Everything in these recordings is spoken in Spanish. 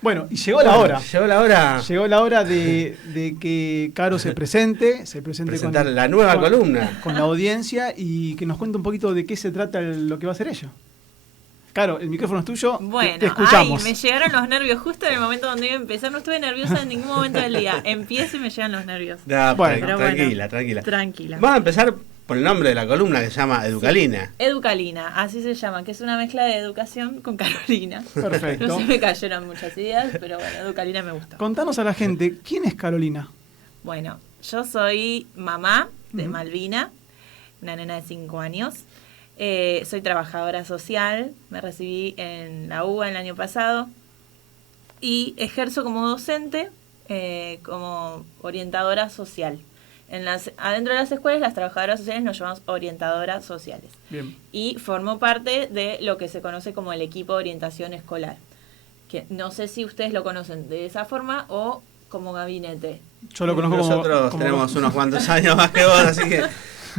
Bueno, y llegó la hora. Llegó la hora. Llegó la hora de que Caro se presente Presentar la nueva columna. Con la audiencia y que nos cuente un poquito de qué se trata lo que va a hacer ella. Caro, el micrófono es tuyo. Bueno, te escuchamos. me llegaron los nervios justo en el momento donde iba a empezar. No estuve nerviosa en ningún momento del día. Empiezo y me llegan los nervios. No, bueno, tranquila. Vamos a empezar por el nombre de la columna que se llama Educalina. Sí, Educalina, así se llama, que es una mezcla de educación con Carolina. Perfecto. No se me cayeron muchas ideas, pero bueno, Educalina me gusta. Contanos a la gente, ¿quién es Carolina? Bueno, yo soy mamá de Malvina, una nena de 5 años. Soy trabajadora social, me recibí en la UBA el año pasado y ejerzo como docente, como orientadora social. Adentro de las escuelas, las trabajadoras sociales nos llamamos orientadoras sociales. Bien. Y formo parte de lo que se conoce como el equipo de orientación escolar, que no sé si ustedes lo conocen de esa forma o como gabinete. Yo lo conozco Nosotros tenemos unos cuantos años más que vos, así que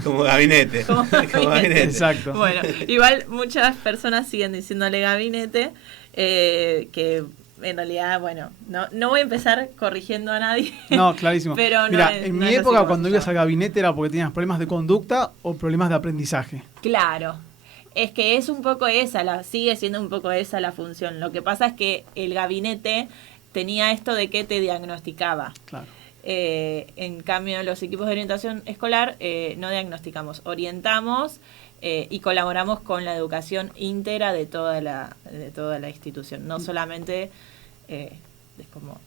como gabinete. Como gabinete. Exacto. Bueno, igual muchas personas siguen diciéndole gabinete, que en realidad, bueno, no voy a empezar corrigiendo a nadie. No, clarísimo. Pero mira, en mi época cuando ibas al gabinete era porque tenías problemas de conducta o problemas de aprendizaje. Claro. Es que es un poco sigue siendo un poco esa la función. Lo que pasa es que el gabinete tenía esto de que te diagnosticaba. Claro. En cambio, los equipos de orientación escolar no diagnosticamos, orientamos y colaboramos con la educación íntegra de toda la institución, no solamente, es como,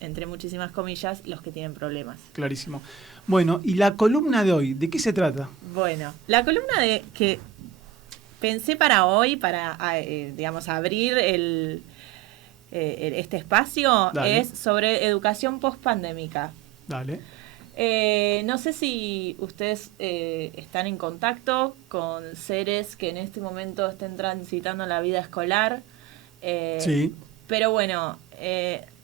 entre muchísimas comillas, los que tienen problemas. Clarísimo. Bueno, y la columna de hoy, ¿de qué se trata? Bueno, la columna que pensé para hoy, para digamos, abrir este espacio, Dale. es sobre educación post-pandémica. Dale. No sé si ustedes están en contacto con seres que en este momento estén transitando la vida escolar. Sí. Pero bueno,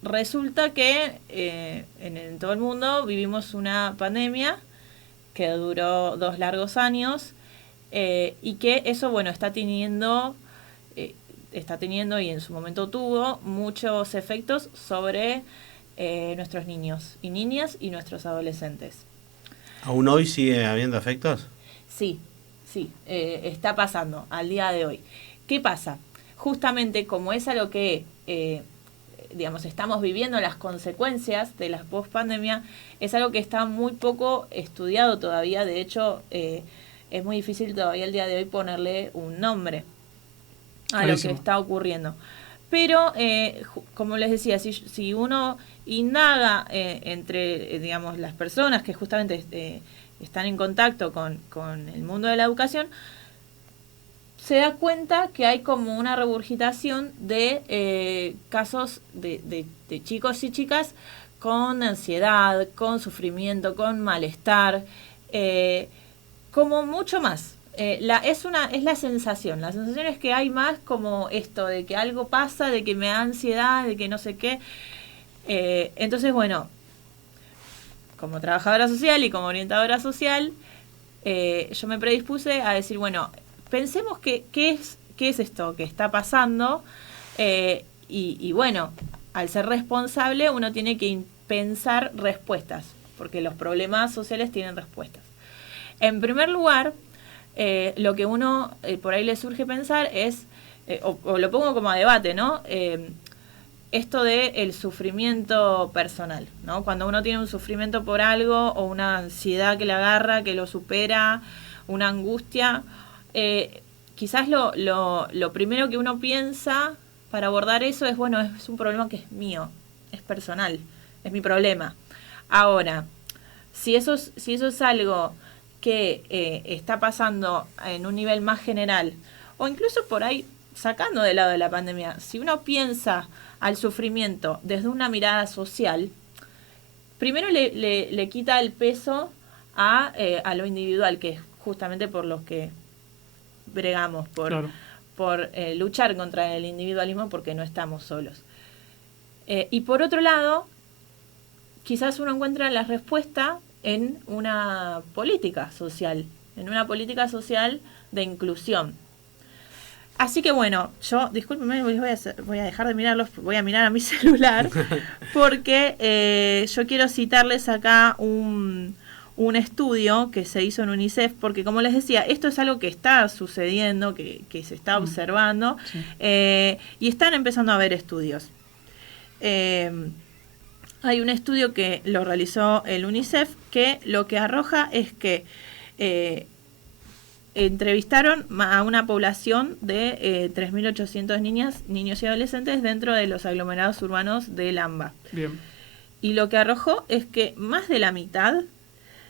resulta que en todo el mundo vivimos una pandemia que duró 2 largos años y que eso, bueno, está teniendo y en su momento tuvo muchos efectos sobre nuestros niños y niñas y nuestros adolescentes. ¿Aún hoy sigue habiendo efectos? Sí, está pasando al día de hoy. ¿Qué pasa? Justamente como es algo que, digamos, estamos viviendo las consecuencias de la post-pandemia, es algo que está muy poco estudiado todavía. De hecho, es muy difícil todavía al día de hoy ponerle un nombre a Clarísimo. lo que está ocurriendo. Pero, como les decía, si uno indaga entre, digamos, las personas que justamente están en contacto con el mundo de la educación, se da cuenta que hay como una regurgitación de casos de chicos y chicas con ansiedad, con sufrimiento, con malestar, como mucho más. Es la sensación. La sensación es que hay más como esto, de que algo pasa, de que me da ansiedad, de que no sé qué. Entonces, bueno, como trabajadora social y como orientadora social, yo me predispuse a decir, bueno, pensemos qué es esto que está pasando y bueno, al ser responsable uno tiene que pensar respuestas, porque los problemas sociales tienen respuestas. En primer lugar, lo que uno por ahí le surge pensar es, o lo pongo como a debate, ¿no? Esto de el sufrimiento personal, ¿no? Cuando uno tiene un sufrimiento por algo o una ansiedad que le agarra, que lo supera, una angustia, quizás lo primero que uno piensa para abordar eso es, bueno, es un problema que es mío, es personal, es mi problema. Ahora, si eso es algo que está pasando en un nivel más general, o incluso por ahí sacando de lado de la pandemia, si uno piensa al sufrimiento desde una mirada social, primero le quita el peso a lo individual, que es justamente por los que bregamos, por luchar contra el individualismo, porque no estamos solos. Y por otro lado, quizás uno encuentra la respuesta en una política social de inclusión. Así que bueno, yo, discúlpenme, voy a dejar de mirarlos, voy a mirar a mi celular, porque yo quiero citarles acá un estudio que se hizo en UNICEF, porque como les decía, esto es algo que está sucediendo, que se está observando, Sí. Y están empezando a haber estudios. Hay un estudio que lo realizó el UNICEF que lo que arroja es que entrevistaron a una población de 3.800 niños y adolescentes dentro de los aglomerados urbanos del AMBA. Bien. Y lo que arrojó es que más de la mitad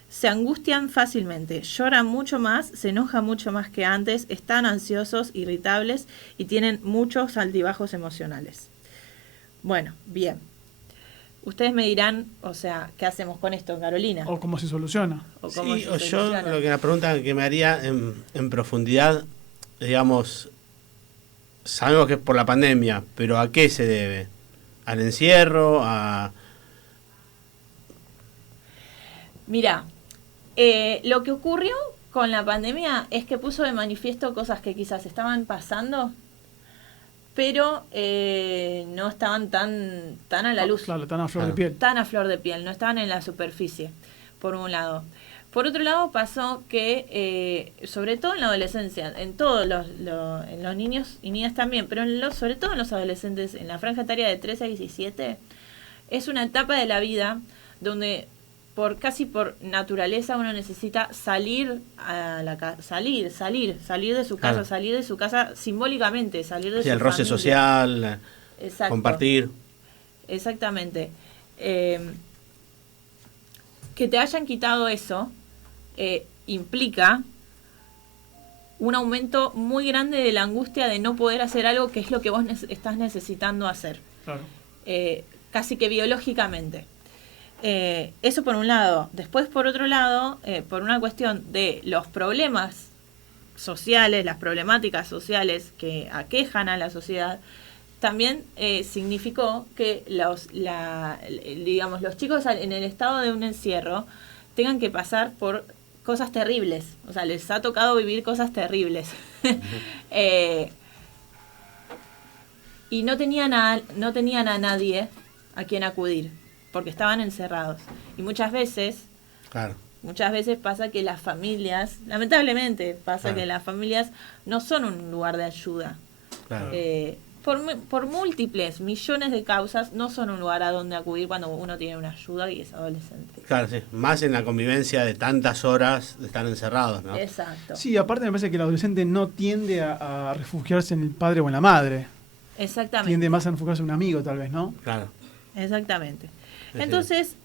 se angustian fácilmente, lloran mucho más, se enojan mucho más que antes, están ansiosos, irritables y tienen muchos altibajos emocionales. Bueno, bien. Ustedes me dirán, o sea, ¿qué hacemos con esto, Carolina? O cómo se soluciona. ¿O cómo Sí, se o yo soluciona? lo que la pregunta que me haría en profundidad, digamos, sabemos que es por la pandemia, pero ¿a qué se debe? ¿Al encierro? Mira, lo que ocurrió con la pandemia es que puso de manifiesto cosas que quizás estaban pasando, pero no estaban tan a la luz. Claro, tan a flor de piel. Tan a flor de piel, no estaban en la superficie, por un lado. Por otro lado, pasó que, sobre todo en la adolescencia, en todos en los niños y niñas también, pero sobre todo en los adolescentes, en la franja etaria de 13 a 17, es una etapa de la vida donde casi por naturaleza uno necesita salir a la casa, salir de su casa, Claro. salir de su casa simbólicamente, salir de Sí, su el roce familia. social, Exacto. compartir. Exactamente. Que te hayan quitado eso implica un aumento muy grande de la angustia de no poder hacer algo que es lo que vos estás necesitando hacer. Claro. Casi que biológicamente. Eso por un lado. Después, por otro lado, por una cuestión de los problemas sociales, las problemáticas sociales que aquejan a la sociedad, también significó que los chicos en el estado de un encierro tengan que pasar por cosas terribles. O sea, les ha tocado vivir cosas terribles. Y no tenían a nadie a quien acudir, porque estaban encerrados. Y muchas veces pasa que las familias, lamentablemente pasa que las familias no son un lugar de ayuda. Claro. Por múltiples millones de causas, no son un lugar a donde acudir cuando uno tiene una ayuda y es adolescente. Claro, sí. Más en la convivencia de tantas horas de estar encerrados, ¿no? Exacto. Sí, aparte me parece que el adolescente no tiende a refugiarse en el padre o en la madre. Exactamente. Tiende más a refugiarse en un amigo, tal vez, ¿no? Claro. Exactamente. Sí, Entonces,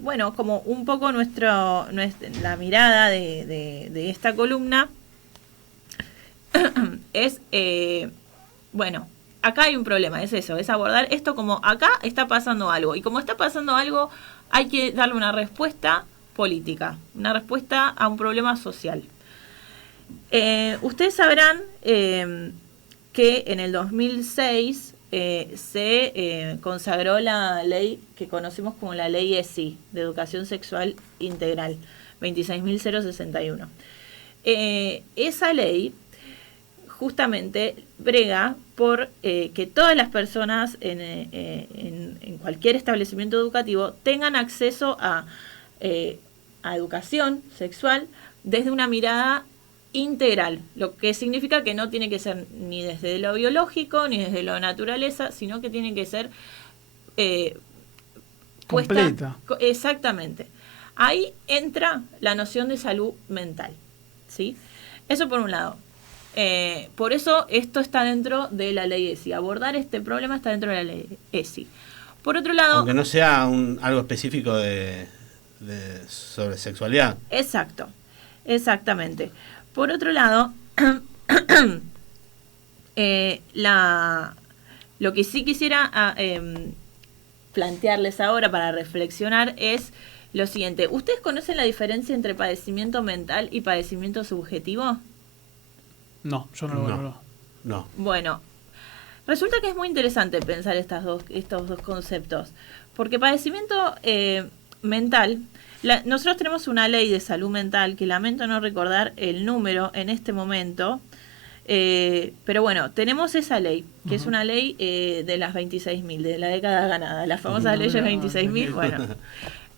bueno, como un poco la mirada de esta columna es, bueno, acá hay un problema, es eso, es abordar esto como acá está pasando algo. Y como está pasando algo, hay que darle una respuesta política, una respuesta a un problema social. Ustedes sabrán que en el 2006 se consagró la ley que conocemos como la ley ESI, de Educación Sexual Integral, 26.061. Esa ley justamente brega por que todas las personas en cualquier establecimiento educativo tengan acceso a educación sexual desde una mirada integral, lo que significa que no tiene que ser ni desde lo biológico ni desde la naturaleza, sino que tiene que ser completa. Exactamente. Ahí entra la noción de salud mental, ¿sí? Eso por un lado. Por eso esto está dentro de la ley ESI. Abordar este problema está dentro de la ley ESI. Por otro lado... Aunque no sea algo específico sobre sexualidad. Exacto, exactamente. Por otro lado, lo que sí quisiera plantearles ahora para reflexionar es lo siguiente. ¿Ustedes conocen la diferencia entre padecimiento mental y padecimiento subjetivo? No, yo No. Bueno, resulta que es muy interesante pensar estos dos conceptos, porque padecimiento mental, nosotros tenemos una ley de salud mental que lamento no recordar el número en este momento, Pero bueno, tenemos esa ley, que es una ley de las 26.000, de la década ganada, las famosas leyes 26.000, bueno,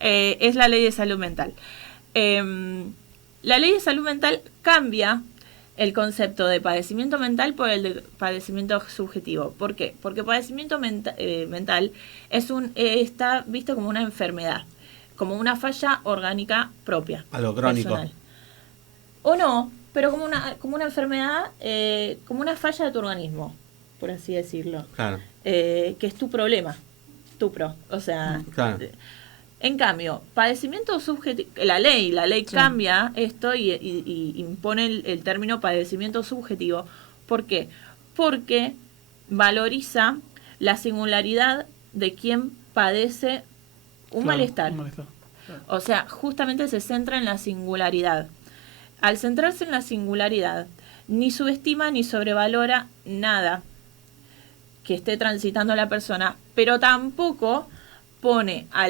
es la ley de salud mental. La ley de salud mental cambia el concepto de padecimiento mental por el de padecimiento subjetivo. ¿Por qué? Porque padecimiento mental está visto como una enfermedad, como una falla orgánica propia. Algo crónico. Personal. O no, pero como una enfermedad, como una falla de tu organismo, por así decirlo. Claro. Que es tu problema, o sea... Claro. En cambio, padecimiento subjetivo, la ley sí. Cambia esto y impone el término padecimiento subjetivo. ¿Por qué? Porque valoriza la singularidad de quien padece un malestar. Claro. O sea, justamente se centra en la singularidad. Al centrarse en la singularidad, ni subestima ni sobrevalora nada que esté transitando la persona, pero tampoco pone a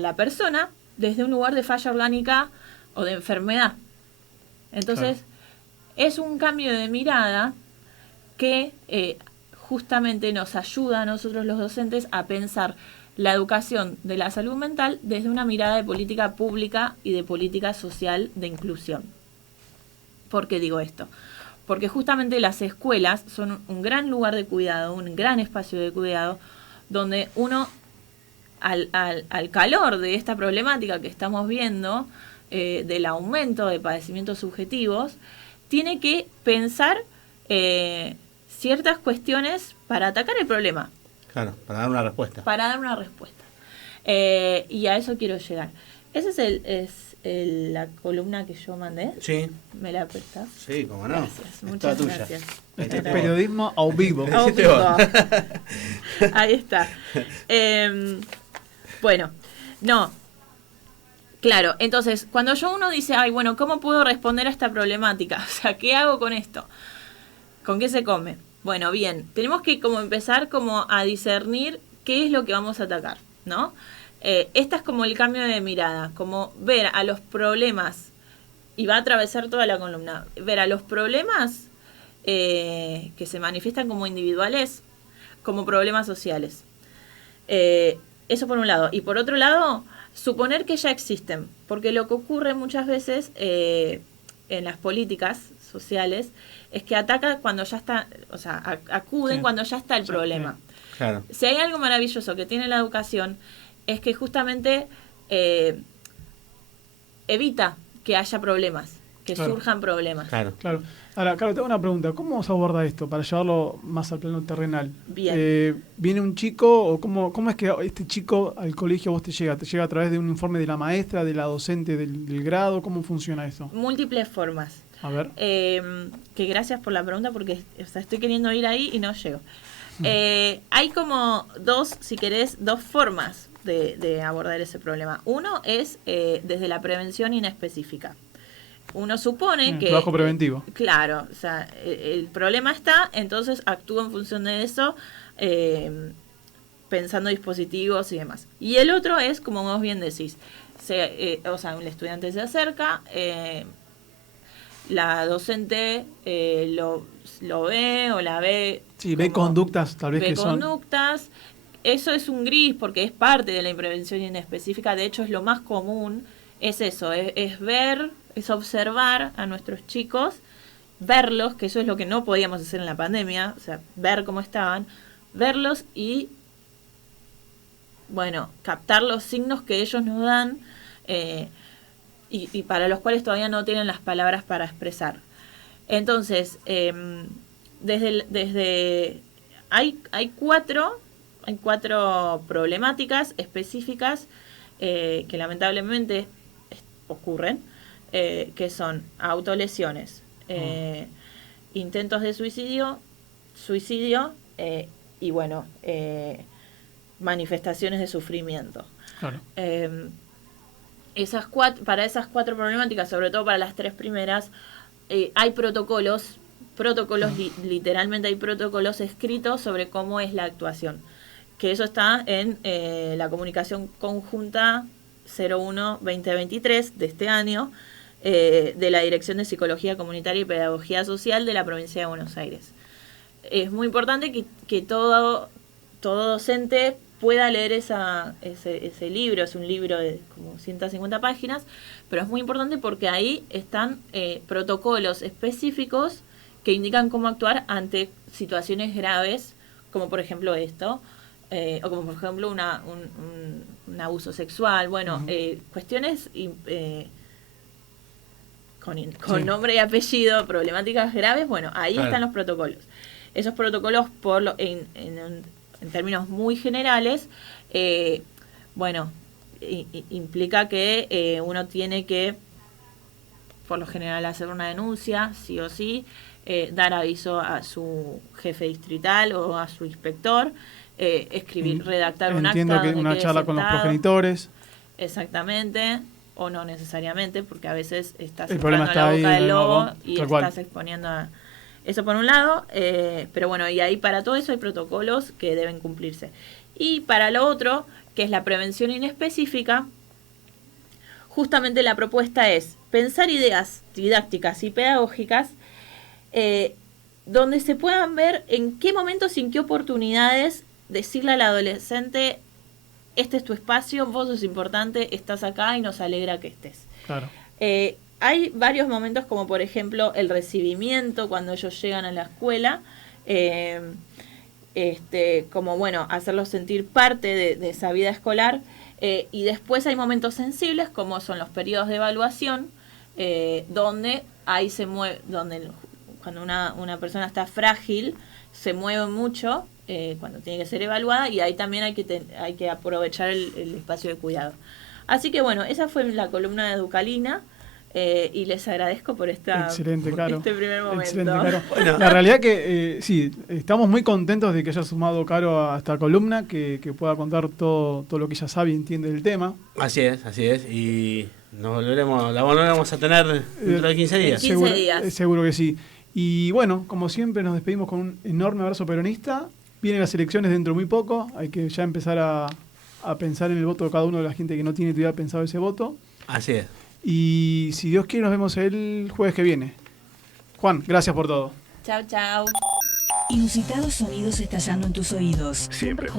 la persona desde un lugar de falla orgánica o de enfermedad. Entonces, es un cambio de mirada que justamente nos ayuda a nosotros los docentes a pensar la educación de la salud mental desde una mirada de política pública y de política social de inclusión. ¿Por qué digo esto? Porque justamente las escuelas son un gran lugar de cuidado, un gran espacio de cuidado, donde uno, al calor de esta problemática que estamos viendo, del aumento de padecimientos subjetivos, tiene que pensar ciertas cuestiones para atacar el problema. Claro, para dar una respuesta. Y a eso quiero llegar. Esa es la columna que yo mandé. Sí. ¿Me la prestás? Sí, cómo no. Gracias, muchas gracias. Este es periodismo a vivo. Ahí está. Bueno, no. Claro, entonces, cuando uno dice, ay, bueno, ¿cómo puedo responder a esta problemática? O sea, ¿qué hago con esto? ¿Con qué se come? Bueno, bien, tenemos que empezar a discernir qué es lo que vamos a atacar, ¿no? Esta es como el cambio de mirada, como ver a los problemas, y va a atravesar toda la columna, ver a los problemas que se manifiestan como individuales, como problemas sociales. Eso por un lado. Y por otro lado, suponer que ya existen, porque lo que ocurre muchas veces en las políticas sociales es que atacan cuando ya está, o sea, acuden cuando ya está el problema. Claro. Si hay algo maravilloso que tiene la educación, es que justamente evita que haya problemas, que surjan problemas. Claro. Ahora, Caro, tengo una pregunta. ¿Cómo se aborda esto para llevarlo más al plano terrenal? Bien. ¿Viene un chico o cómo es que este chico al colegio vos te llega? ¿Te llega a través de un informe de la maestra, de la docente del grado? ¿Cómo funciona eso? Múltiples formas. A ver. Que gracias por la pregunta porque estoy queriendo ir ahí y no llego. Hay como dos formas de abordar ese problema. Uno es desde la prevención inespecífica. Uno supone que... Trabajo preventivo. Claro, o sea, el problema está, entonces actúa en función de eso, pensando dispositivos y demás. Y el otro es, como vos bien decís, o sea, el estudiante se acerca, la docente lo ve o la ve... Sí, ve conductas, tal vez que son... Ve conductas, eso es un gris porque es parte de la prevención inespecífica, de hecho es lo más común, es eso, es ver... es observar a nuestros chicos, verlos, que eso es lo que no podíamos hacer en la pandemia, o sea, ver cómo estaban, verlos y, bueno, captar los signos que ellos nos dan y para los cuales todavía no tienen las palabras para expresar. Entonces, hay cuatro problemáticas específicas que lamentablemente ocurren, que son autolesiones, intentos de suicidio y bueno, manifestaciones de sufrimiento. Claro. Para esas cuatro problemáticas, sobre todo para las tres primeras, hay protocolos, literalmente hay protocolos escritos sobre cómo es la actuación, que eso está en la comunicación conjunta 01-2023 de este año, de la Dirección de Psicología Comunitaria y Pedagogía Social de la provincia de Buenos Aires. Es muy importante que todo docente pueda leer ese libro. Es un libro de como 150 páginas, pero es muy importante porque ahí están protocolos específicos que indican cómo actuar ante situaciones graves, como por ejemplo esto, o como por ejemplo un abuso sexual. Bueno, cuestiones con nombre y apellido, problemáticas graves. Bueno, ahí están los protocolos. Esos protocolos, en términos muy generales, implica que uno tiene que, por lo general, hacer una denuncia, sí o sí, dar aviso a su jefe distrital o a su inspector, redactar un acta. Entiendo que una charla con los progenitores. Exactamente, o no necesariamente, porque a veces estás el problema entrando está a la boca ahí, del lobo y estás cual. Exponiendo a... Eso por un lado, pero bueno, y ahí para todo eso hay protocolos que deben cumplirse. Y para lo otro, que es la prevención inespecífica, justamente la propuesta es pensar ideas didácticas y pedagógicas donde se puedan ver en qué momentos y en qué oportunidades decirle al adolescente: este es tu espacio, vos sos importante, estás acá y nos alegra que estés. Claro. Hay varios momentos, como por ejemplo el recibimiento cuando ellos llegan a la escuela, como bueno, hacerlos sentir parte de esa vida escolar, y después hay momentos sensibles como son los periodos de evaluación, donde ahí se mueve, donde cuando una persona está frágil se mueve mucho cuando tiene que ser evaluada, y ahí también hay que aprovechar el espacio de cuidado. Así que bueno, esa fue la columna de Educalina. Y les agradezco por este primer momento. Excelente, Caro. Bueno, la realidad que sí, estamos muy contentos de que haya sumado Caro a esta columna, que pueda contar todo lo que ella sabe y entiende del tema. Así es. Y la volveremos a tener dentro de 15 días. 15 días. Seguro que sí. Y bueno, como siempre, nos despedimos con un enorme abrazo peronista. Vienen las elecciones dentro de muy poco. Hay que ya empezar a pensar en el voto de cada uno de la gente que no tiene todavía pensado ese voto. Así es. Y si Dios quiere, nos vemos el jueves que viene. Juan, gracias por todo. Chau, chau. Inusitados sonidos estallando en tus oídos. Siempre juntos.